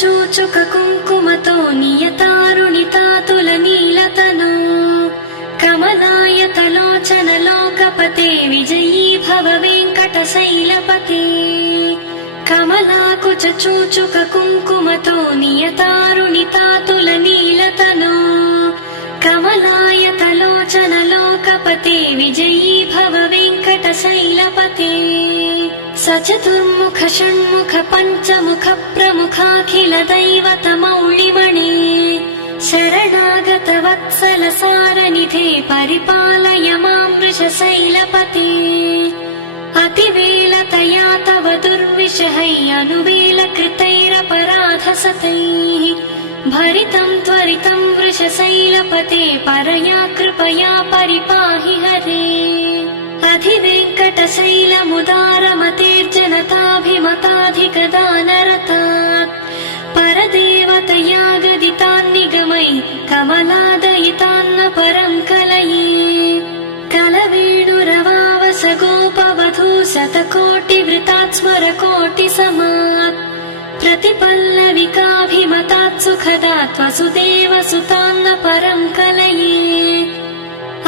चूचुक कुङ्कुमतो नियतारुणितातुलनीलतनो कमलायतलोचन लोकपते विजयी भव वेङ्कटशैलपते कमलाकुच चूचुक कुङ्कुमतो नियतारुणितातुलनीलतनो कमलायतलोचन लोकपते विजयी भव वेङ्कटशैलपते सचतुर्मुख षण्मुख पञ्चमुख प्रमुखाखिल दैवतमौलिमणे शरणागत वत्सल सारनिधे परिपालय मां वृषशैलपते अतिवेलतया तव दुर्विषहै अनुवेलकृतैरपराधसतैः भरितं त्वरितं वृषशैलपते परया कृपया परिपाहि हरे अधिवेङ्कटशैलमुदारमतेर्जनताभिमताधिकदानरतात् परदेवतया गदितान्निगमै कमलादयितान्न परं कलये कलवेणुरवावस गोपवधू शतकोटिवृतात् स्मरकोटिसमात् प्रतिपल्लविकाभिमतात् सुखदात् वसुदेवसुतान्न परं कलये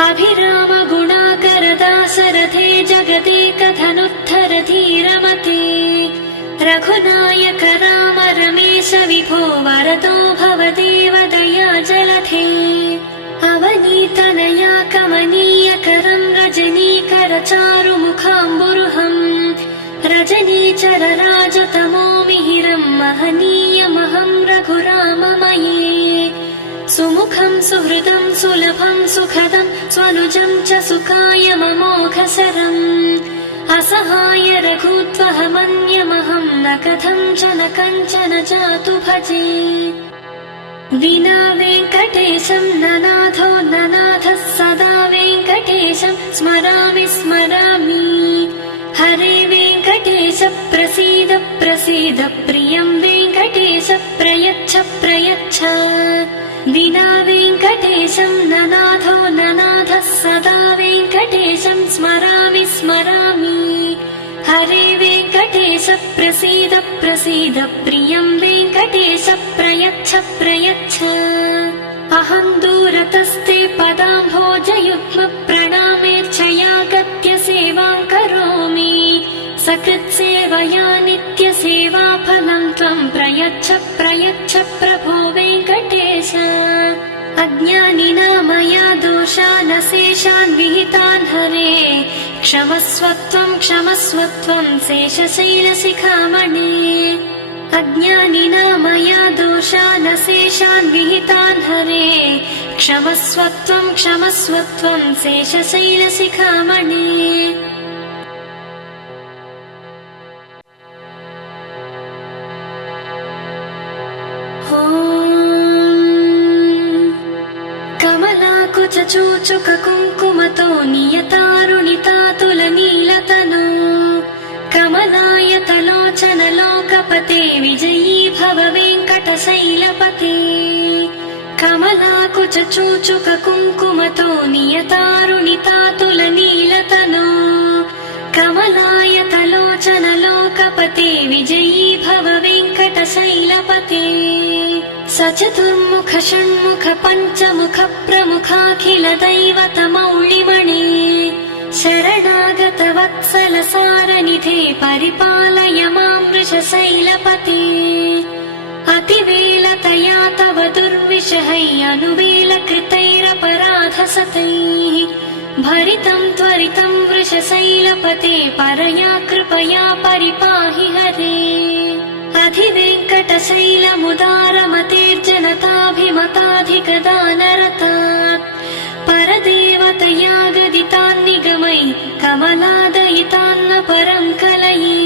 अभिराम गुणाकर दाशरथे जगदेकधनुद्धर धीरमते रघुनायक राम रमेश विभो वरदो भवदेव दया जलधे अवनीतनया कमनीयकरं रजनीकर चारुमुखाम्बुरुहम् रजनीचर राजतमो मिहिरं महनीयमहं रघुराममये सुमुखं सुहृदं सुलभं सुखदं स्वनुजं च सुखाय ममोघसरम् असहाय रघुत्वहमन्यमहं न कथं च न कञ्चन जातु भजे विना वेङ्कटेशं ननाथो ननाथः सदा वेङ्कटेशं स्मरामि स्मरामि हरे वेङ्कटेश प्रसीद प्रसीद प्रियं वेङ्कटेश प्रयच्छ प्रयच्छ विना वेङ्कटेशं ननाथो ननाथः सदा वेङ्कटेशं स्मरामि स्मरामि हरे वेङ्कटेश प्रसीद प्रसीद प्रियं वेङ्कटेश प्रयच्छ प्रयच्छ अहं दूरतस्ते पदाम्भोजयुग्म प्रणामेच्छया गत्य सेवां करोमि सकृत्सेवया नित्यसेवाफलं त्वं प्रयच्छ प्रयच्छ प्रभो वेङ्कटेश अज्ञानिना मया दोषानशेषान् विहितान् हरे क्षमस्वत्वं क्षमस्वत्वं शेषशैलशिखामणे अज्ञानिना मया दोषानशेषान् विहितान् हरे क्षमस्वत्वं क्षमस्वत्वं शेषशैलशिखामणे कमलाकुच चूचुक कुङ्कुमतो नियतारुणितातुलनीलतनो कमलायतलोचन लोकपते विजयी भव वेङ्कटशैलपते कमलाकुच चूचुक कुङ्कुमतो नियतारुणितातुलनीलतनो कमलायतलोचन लोकपते विजयी भव वेङ्कटशैलपते सचतुर्मुख षण्मुख पञ्चमुख प्रमुखाखिल दैवतमौलिमणे शरणागत वत्सल सारनिधे परिपालय मां वृषशैलपते अतिवेलतया तव दुर्विषहै अनुवेलकृतैरपराधसतैः भरितं त्वरितं वृषशैलपते परया कृपया परिपाहि हरे अधिवेङ्कटशैलमुदारमतेर्जनताभिमताधिकदानरतात् परदेवतया गदितान्निगमै कमलादयितान्न परं कलये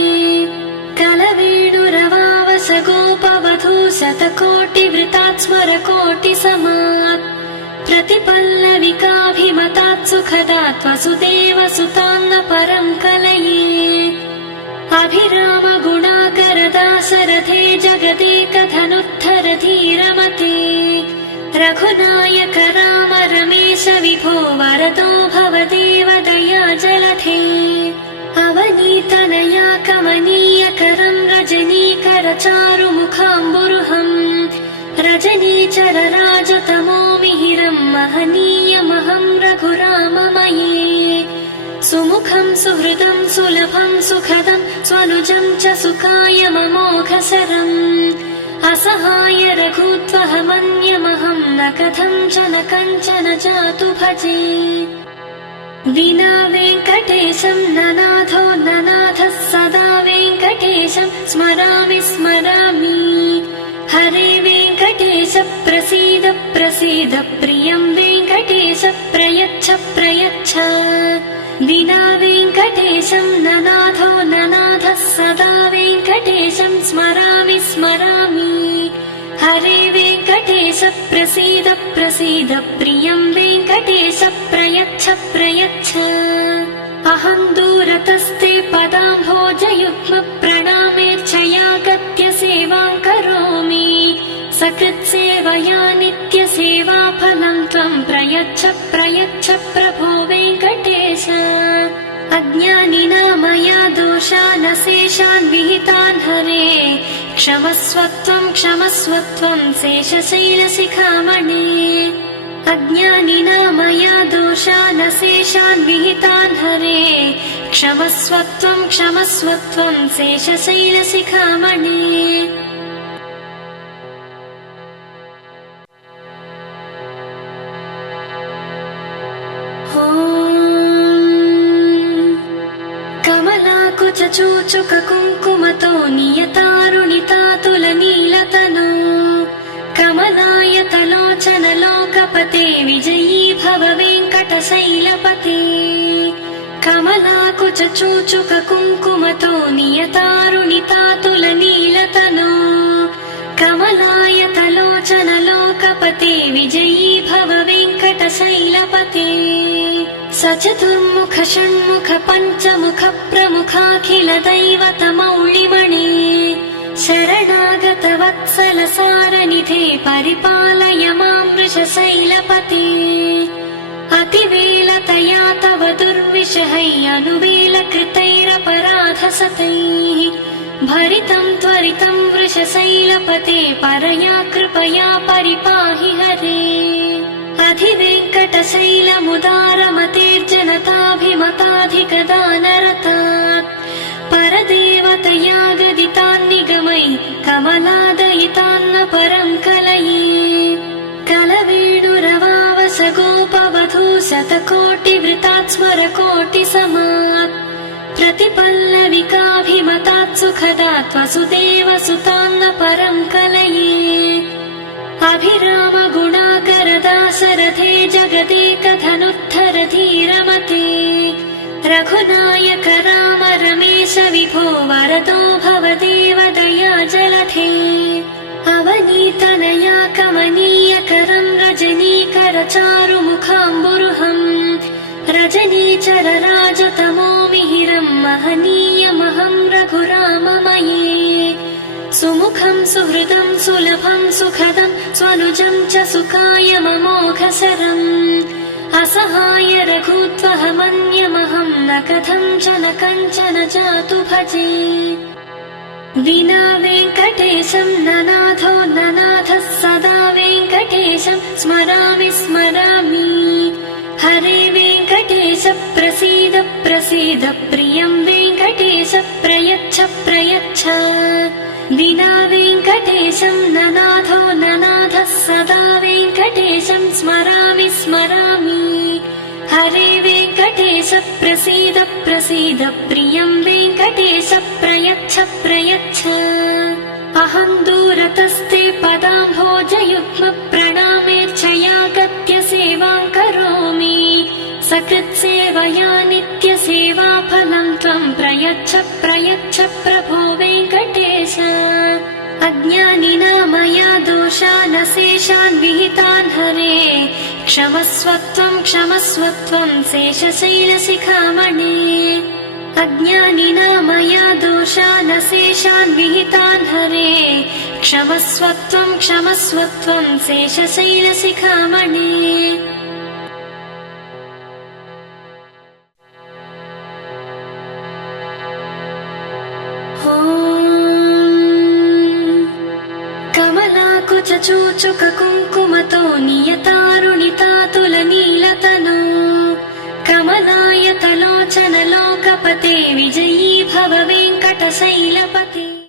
कलवेणुरवावस गोपवधू शतकोटिवृतात् स्मरकोटिसमात् प्रतिपल्लविकाभिमतात् सुखदात् वसुदेवसुतान्न परं कलये अभिराम गुणाकर दाशरथे जगदेकधनुद्धर धीरमते रघुनायक राम रमेश विभो वरदो भवदेव दया जलधे अवनीतनया कमनीयकरं रजनीकर चारुमुखाम्बुरुहम् रजनीचरराजतमो मिहिरम् महनीयमहम् रघुराममये सुमुखम् सुहृदम् सुलभम् सुखदम् स्वनुजम् च सुखायममोघसरम् असहाय रघुत्वहमन्यमहम् न कथम् च न कञ्चन जातु भजे विना वेङ्कटेशम् ननाथो ननाथः सदा वेङ्कटेशम् स्मरामि स्मरामि हरे वेङ्कटेश प्रसीद प्रसीद प्रियम् वेङ्कटेश प्रयच्छ प्रयच्छ विना वेङ्कटेशम् ननाथो ननाथः सदा वेङ्कटेशम् स्मरामि स्मरामि हरे वेङ्कटेश प्रसीद प्रसीद प्रियम् वेङ्कटेश प्रयच्छ प्रयच्छ अहम् दूरतस्ते पदाम्भोजयुग्म प्रणामेच्छयागत्य सेवाम् करोमि सकृत्सेवया नित्यसेवाफलम् त्वम् प्रयच्छ प्रयच्छ प्रभो वेङ्कटेश अज्ञानिना मया दोषान् अशेषान् विहितान् हरे क्षमस्वत्वम् क्षमस्वत्वम् शेषशैलशिखामणे अज्ञानिना मया दोषान् अशेषान् विहितान् हरे क्षमस्वत्वम् क्षमस्वत्वम् शेषशैलशिखामणे कमलाकुचूचुक कुङ्कुमतो नियतारुणितातुलनीलतनो कमलायतलोचन लोकपते विजयी भव वेङ्कटशैलपते कमलाकुचूचुक कुङ्कुमतो नियतारुणितातुलनीलतनो कमलायतलोचन लोकपते विजयी भव वेङ्कटशैलपते सचतुर्मुख षण्मुख पञ्चमुख प्रमुखाखिल दैवतमौलिमणे शरणागत वत्सल सारनिधे परिपालय मां वृषशैलपते अतिवेलतया तव दुर्विषहै अनुवेलकृतैरपराधसतैः भरितं त्वरितं वृषशैलपते परया कृपया परिपाहि हरे अधिवेङ्कटशैलमुदारमतेर्जनताभिमताधिकदानरतात् परदेवतया गदितान्निगमै कमलादयितान्न परम् कलये कलवेणुरवावस गोपवधू शतकोटिवृतात् स्मरकोटिसमात् प्रतिपल्लविकाभिमतात् सुखदात् वसुदेवसुतान्न परम् कलये अभिराम गुणाकर दाशरथे जगदेकधनुद्धर धीरमते रघुनायक राम रमेश विभो वरदो भवदेव दया जलधे अवनीतनया कमनीयकरं रजनीकर चारुमुखाम्बुरुहम् रजनीचर राजतमो मिहिरं महनीयमहं रघुराममये सुमुखम् सुहृदम् सुलभम् सुखदम् स्वनुजम् च सुखायममोघसरम् असहाय रघुत्वहमन्यमहम् न कथम् च न कञ्चन जातु भजे विना वेङ्कटेशम् ननाथो ननाथः सदा वेङ्कटेशम् स्मरामि स्मरामि हरे वेङ्कटेश प्रसीद प्रसीद प्रियम् वेङ्कटेश प्रयच्छ प्रयच्छ विना वेङ्कटेशम् ननाथो ननाथः सदा वेङ्कटेशम् स्मरामि स्मरामि हरे वेङ्कटेश प्रसीद प्रसीद प्रियम् वेङ्कटेश प्रयच्छ प्रयच्छ अहम् दूरतस्ते पदाम्भोजयुग्म प्रणामेच्छयागत्य सेवाम् करोमि सकृत्सेवया नित्यसेवाफलम् त्वम् प्रयच्छ प्रयच्छ प्रभो वेङ्कटेश अज्ञानिना मया दोषान् अशेषान् विहितान् हरे क्षमस्वत्वम् क्षमस्वत्वम् शेषशैलशिखामणे अज्ञानिना मया दोषान् अशेषान् विहितान् हरे क्षमस्वत्वम् क्षमस्वत्वम् शेषशैलशिखामणे ॐ चूचुक कुङ्कुमतो नियतारुणितातुल नीलतनो कमलायतलोचन लोकपते विजयी भव वेङ्कटशैलपते।